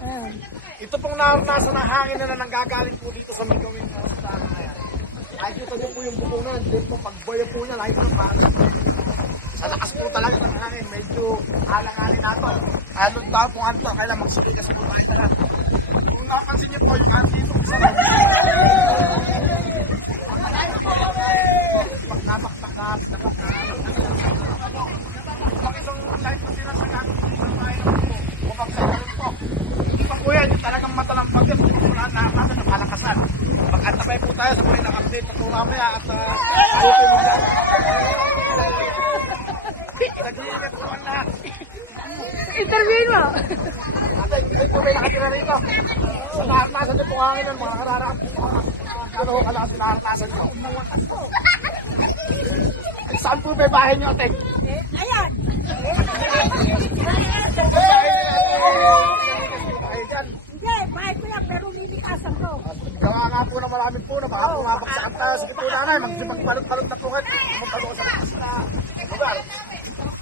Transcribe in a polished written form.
Ito pong naranasan ng hangin na nanggagaling po dito sa may gawin na sa kaya. Ay, dito din po yung bukungan. Dito po pagboya po niya, lahat ng paano. Sa lakas po talaga ng hangin, medyo alang-alin nato. Ano daw po ano, kailangan magsulit kasi po tayo na. Kung napansin niyo po yung hangin dito sa pag nabaktak na, pag itong light na sinasagad, yung talagang matalampag yan, wala na natin ang kalakasan. Pag-antabay po tayo sa mga update na po mamaya at ayaw po mga nag-iingat po ang lahat. Interview mo! Ate, hindi po may nakatira rito. Sa naharnasan niyo po hangin ng mga kararaan po. Ano ko kalakas naharnasan niyo? Saan po may bahay niyo, ate? Ayan! Hindi, bahay ko yan, pero lilikasan ko. Gawa nga po na marami po na baka po mapagsakan tayo sa gituna na. Magbalot-balot na po kayo. Magbalot sa lugar.